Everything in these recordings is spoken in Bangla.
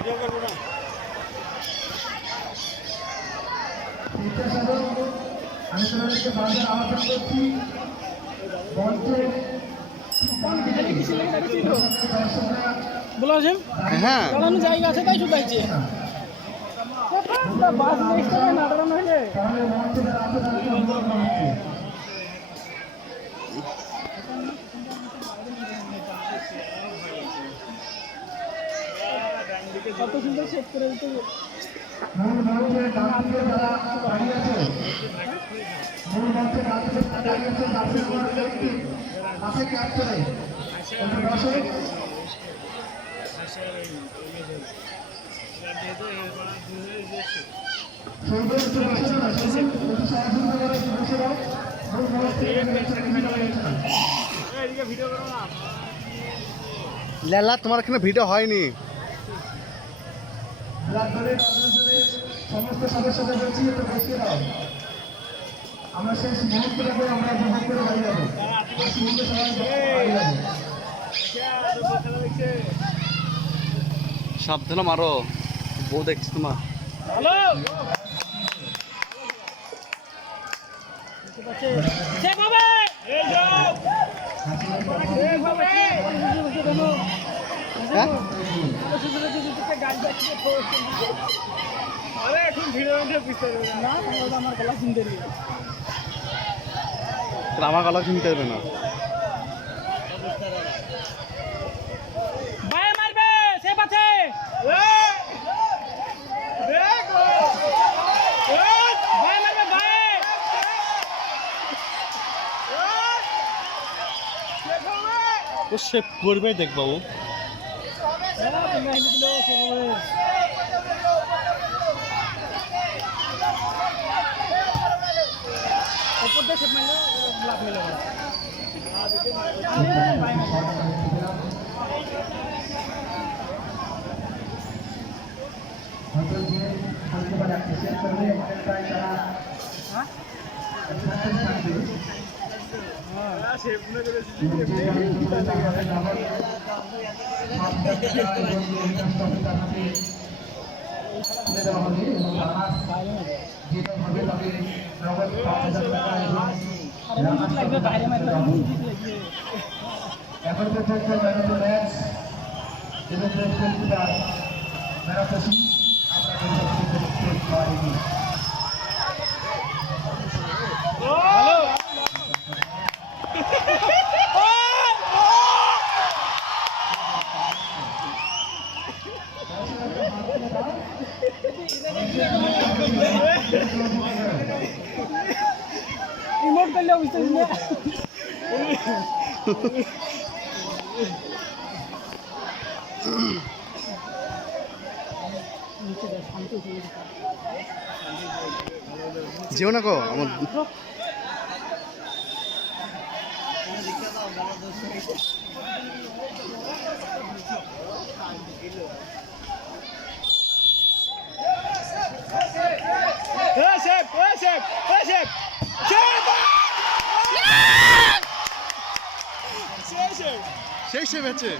আমি তোমাদেরকে বারবার আহ্বান করছি মঞ্চে হ্যাঁ জায়গা আছে তাই শুধু আছে তাহলে মঞ্চে যারা আছে তাদেরকে অনুরোধ করা হচ্ছে। কত সুন্দর সেট করে দিতে মূল মঞ্চে ডান দিকে যারা দাঁড়িয়ে আছে, মূল মঞ্চে ডান দিকে যারা দাঁড়িয়ে আছে তাদের মাঠে ক্যাপ করে বসে লেলা তোমার এখানে ভিডিও হয়নি। সমস্ত সদস্যদের বলছি একটু বসিয়ে দাও, আমরা শেষ মুহূর্তটাকে আমরা উপভোগ করে বাড়ি যাবো। সাবধানে মারো, বউ দেখছি তোমার। আমার গলা শুনতে হবে না। ও সেভ করবে দেখবো ও। এখন পর্যন্ত ম্যান অফ দ্য ম্যাচ এবং ম্যান অফ দ্য সিরিজ আমরা দেখতে পারিনি। ইমোট করলে বুঝতে না যেও না গো আমার সেই সে বেঁচে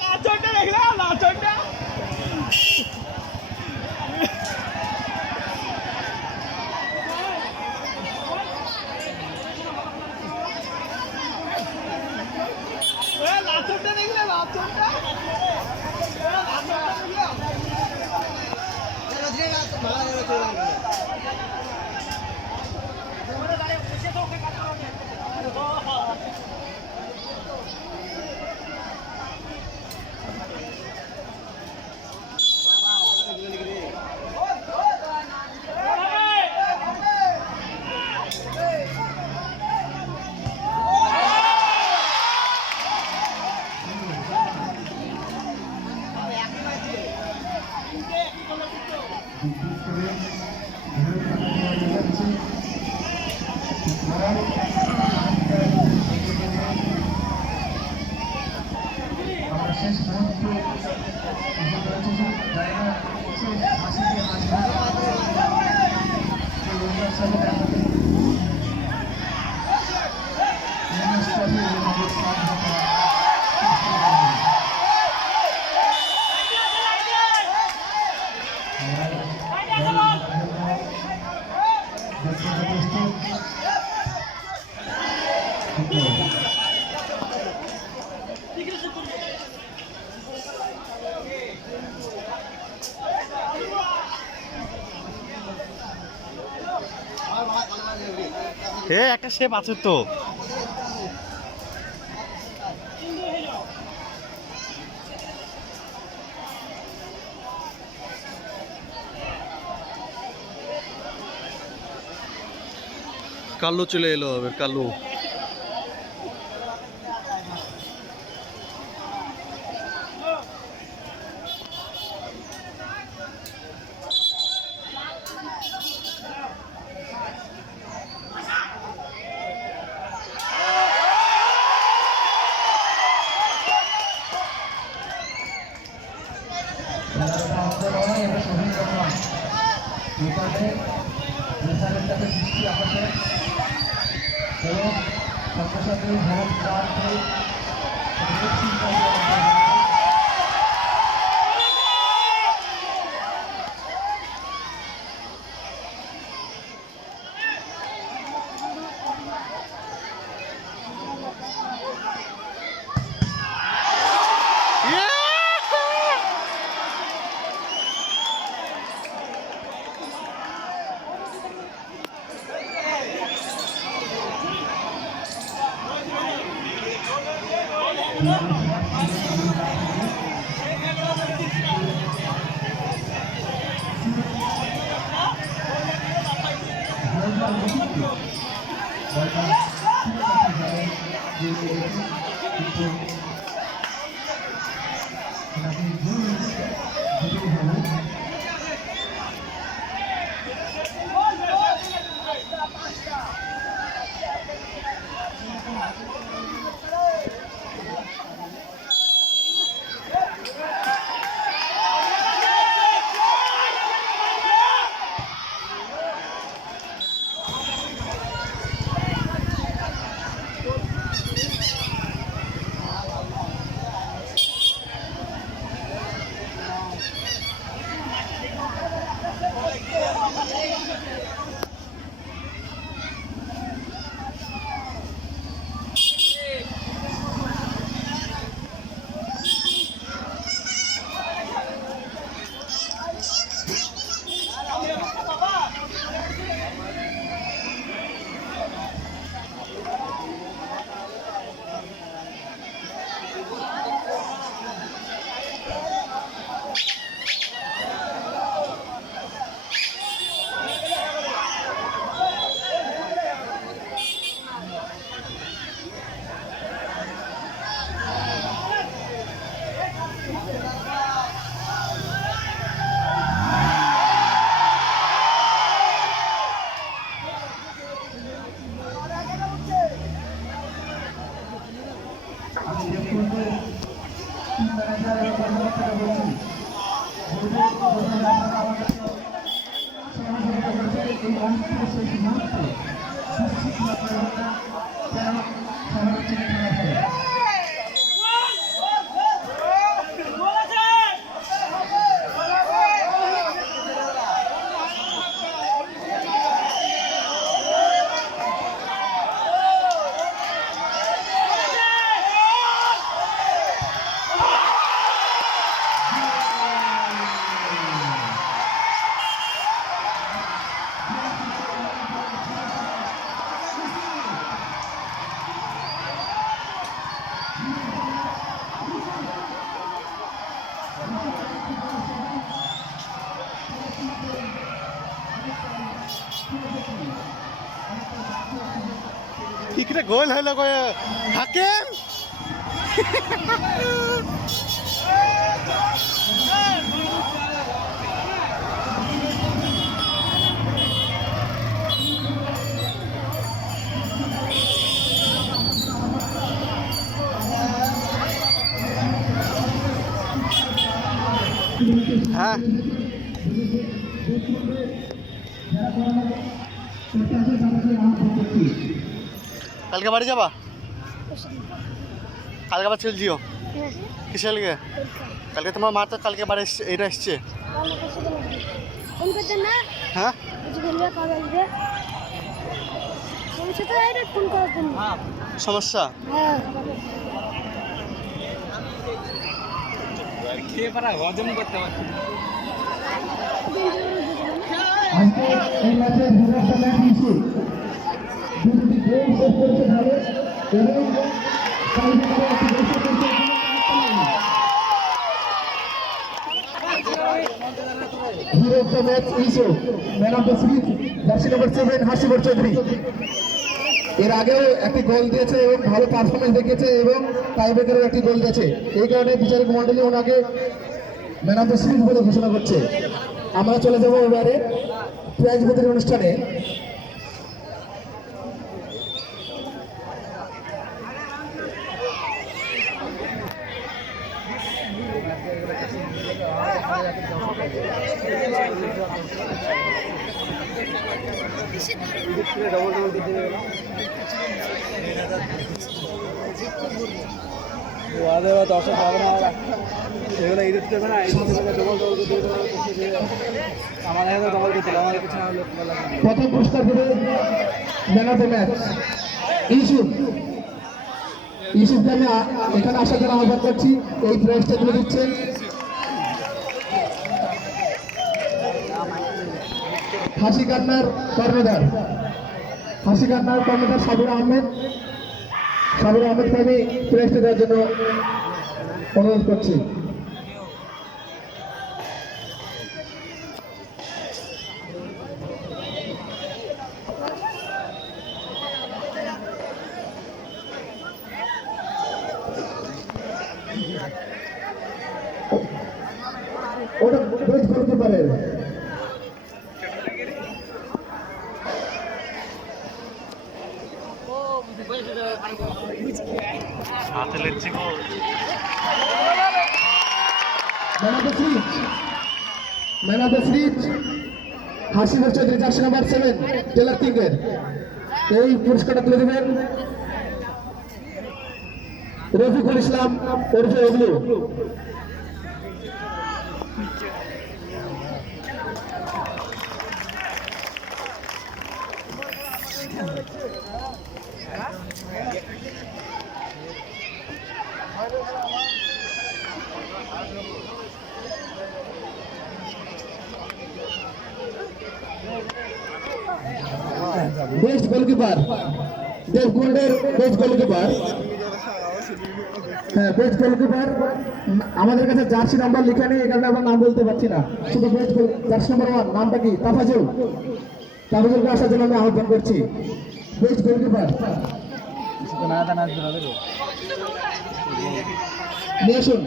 নাচটা দেখলাম নাচটা দেখলে নাচটা শেষ মুহূর্তে জায়গা একটা শেপ আছে তো। কাল্লু চলে এলো, এবার কাল্লু। দৃষ্টি আকর্ষণ এবং ছাত্রছাত্রী ভ্রমণ ইকরে গোল হলো কয় হাকিম। হ্যাঁ কালকে বাড়ি যাবা? কালকে আবার চল জিও কিসে লিগে? কালকে তোমার মা তো কালকে বাড়ি এটা এসছে। করতেন না হ্যাঁ কিছু বললে কবে আসবে সমস্যা তো এটা ফোন করার জন্য সমস্যা হ্যাঁ খেয়ে পারা হজম করতে পারছি না। আজকে এই ম্যাচে দুটো ম্যাচ নিয়েছি দুটি গোল শেষ করেছে ভালো এবং টাইব্রেকারে একটি গোল শেষ করেছে হিরো অফ দ্য ম্যাচ ইসো man of the series jersey number 7 Hasibar Chowdhury এর আগেও একটি গোল দিয়েছে এবং ভালো পারফরমেন্স দেখিয়েছে এবং টাইব্রেকারেও একটি গোল দিয়েছে এই কারণে বিচারক মণ্ডলী ওনাকে ম্যান অফ দ্য সিরিজ বলে ঘোষণা করছে আমরা চলে যাবো এবারে প্রাইজ বিতরণ অনুষ্ঠানে দর্শক হবে না সেগুলো এডিট করবে না আমার এখানে ডবল দিতে আমার কিছু না হলে প্রথম পুরস্কার দেবে ম্যান অফ দ্য ম্যাচ ইউসুফকে আমি এখানে আসার জন্য আহ্বান করছি এই প্রাইজটা তুলে দিচ্ছেন হাসি কান্নার কর্ণধার সাবির আহমেদকে আমি প্রাইজটা দেওয়ার জন্য অনুরোধ করছি ওটা বেশ করতে পারে man of the series Hasibar Chowdhury jersey number 7 tailor কিংয়ের এই পুরস্কারটা তুলে দেবেন রফিকুল ইসলাম ওরফে ওগলু বেস্ট গোলকিপার দেবকুন্ডের বেস্ট গোলকিপার হ্যাঁ বেস্ট গোলকিপার আমাদের কাছে জার্সি নাম্বার লেখা নেই এখানে আমরা নাম বলতে পারছি না শুধু বেস্ট জার্সি নাম্বার 1 নামটা কি তাফাজুলকে আসার জন্য আমি আহ্বান করছি বেস্ট গোলকিপার নিয়ে আসুন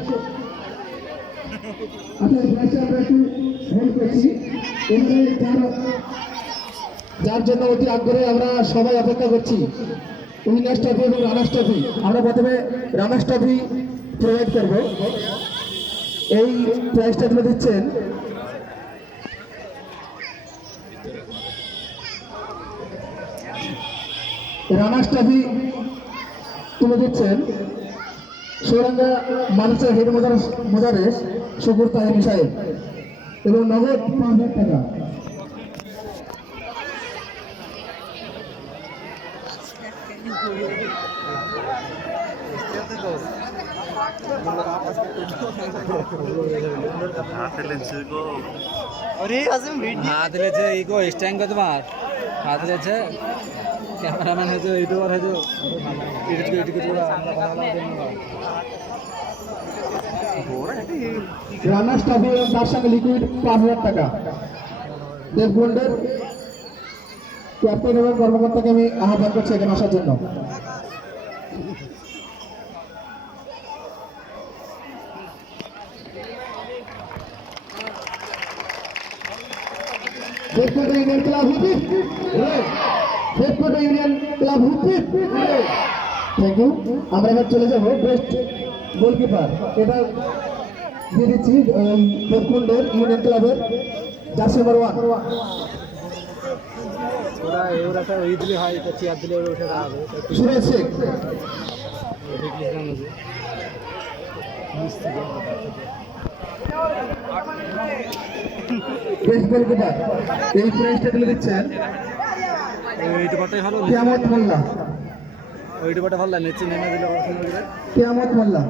আচ্ছা আমরা একটু হোল্ড করছি যার জন্য অতি আগ্রহে আমরা সবাই অপেক্ষা করছি উইনার্স ট্রফি এবং রানার্স ট্রফি আমরা প্রথমে রানার্স ট্রফি প্রোভাইড করব এই প্রাইজটা তুলে দিচ্ছেন রানার্স ট্রফি তুলে দিচ্ছেন সৌরঙ্গা মানুষের হেড মোজারেস শুকুর তাহিম সাহেব এবং নগদ 5,000 টাকা হাত লেছে ইকো স্ট্যান্ড কত তোমার হাত লেছে ক্যামেরাম্যান হয়েছে ইউটিউবার হয়েছে রানার্স ট্রফি এবং তার সঙ্গে লিকুইড 5,000 টাকা দেবকুন্ডের ক্যাপ্টেন এবং কর্মকর্তাকে আমি আহ্বান করছি এখানে আসার জন্য দেবকুন্ড ইউনিয়ন ক্লাব হুপিপ থ্যাংক ইউ আমরা এবার চলে যাবো বেস্ট গোলকিপার এটা দিয়ে দিচ্ছি দেবকুন্ডের ইউনিয়ন ক্লাবের জার্সি নাম্বার 1 ওরা ওরা তো ওই দিলে হয় তো চেয়ার দিলে ওঠে হবে সুরেশ শেখ বেস্ট গোলকিপার এই প্রাইজটা তুলে দিচ্ছেন ওই ডিপারটাই ভালো, কিয়ামত মোল্লা। ওই ডিপারটা ভালো নেচে নেমে দিলে কিয়ামত মোল্লা।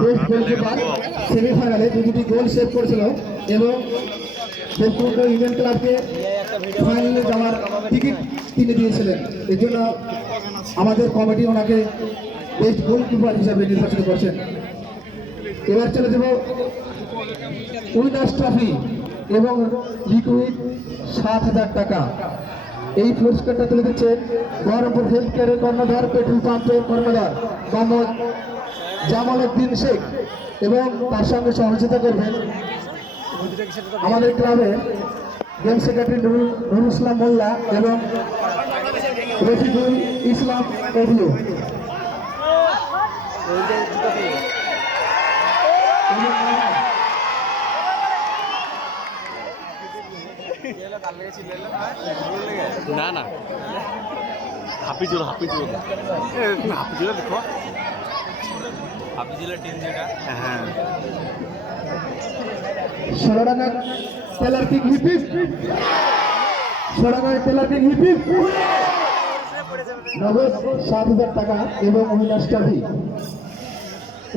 বেস্ট গোলকিপার সেমিফাইনালে দুটি গোল সেভ করেছিল এবং ফেসবুক ইভেন্ট ক্লাবকে ফাইনালে যাওয়ার টিকিট কিনে দিয়েছিলেন। এর জন্য আমাদের কমিটি ওনাকে বেস্ট গোলকিপার হিসাবে নির্বাচিত করছেন। এবার চলে যাব উইনার্স ট্রফি এবং লিকুইড 7,000 টাকা। এই পুরস্কারটা তুলে দিচ্ছেন বহরমপুর হেলথ কেয়ারের কর্ণধার, পেট্রোল পাম্পের কর্ণধার মোহাম্মদ জামাল উদ্দিন শেখ এবং তার সঙ্গে সহযোগিতা করবেন আমাদের ক্লাবের গেম সেক্রেটারি নুরুল ইসলাম মোল্লা এবং রফিকুল ইসলাম এভিও। না না হাফি জোর দেখো হাফিজুলের টিম যেটা হ্যাঁ 16 টাকা টেলার কিং হিপিপ, 16 টাকা টেলার কিং হিপিপ, নগদ 7,000 টাকা এবং উইনার্স ট্রফি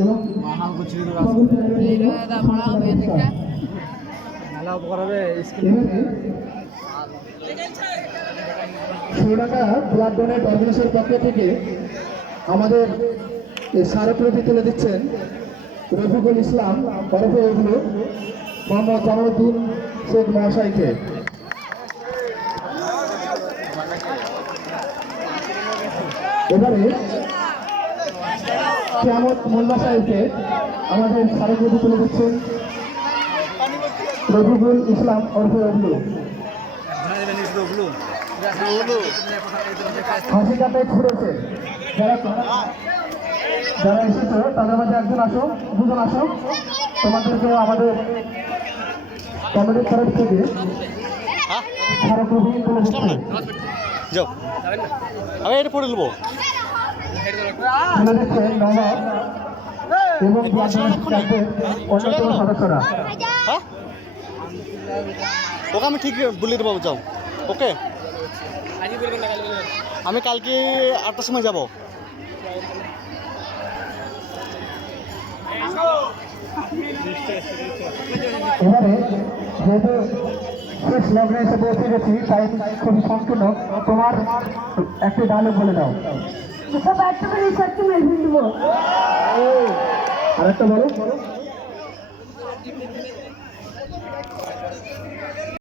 এবং মেলা উপকার হবে। 16 টাকা ব্লাড ডোনেট অর্গানাইজেশনের পক্ষ থেকে আমাদের এই স্মারকলিপি তুলে দিচ্ছেন রফিকুল ইসলাম ওরফে এগুলো মোহাম্মদ জামালউদ্দিন শেখ মহাশয়কে। এবারে কিয়ামত মোল্লা সাহেবকে আমাদের স্মারকলিপি তুলে দিচ্ছেন রফিকুল ইসলাম ওরফে এগুলো। হাসি কাটায় ছুড়েছে যারা এসেছো তাদের মধ্যে একজন আসো, দুজন আসো, তোমাদেরকে আমাদের কমিটির তরফ থেকে স্মারকলিপি তুলে দিচ্ছে। যাও আমি এটা পড়ে নেবো। তুলে দিচ্ছে নবাব এবং ক্লাবের অন্যতম সদস্যরা। হ্যাঁ ওকে আমি ঠিক বলে দেবো, যাও ওকে। আমি কালকে 8টার সময় যাব। এবারে যেহেতু শেষ লগ্নে এসে পৌঁছে গেছি তাই খুবই সংকীর্ণ, তোমার একটি ডায়লগ বলে দাও। সব একটা করে সত্যি মেরে দেবো। আরেকটা বলো।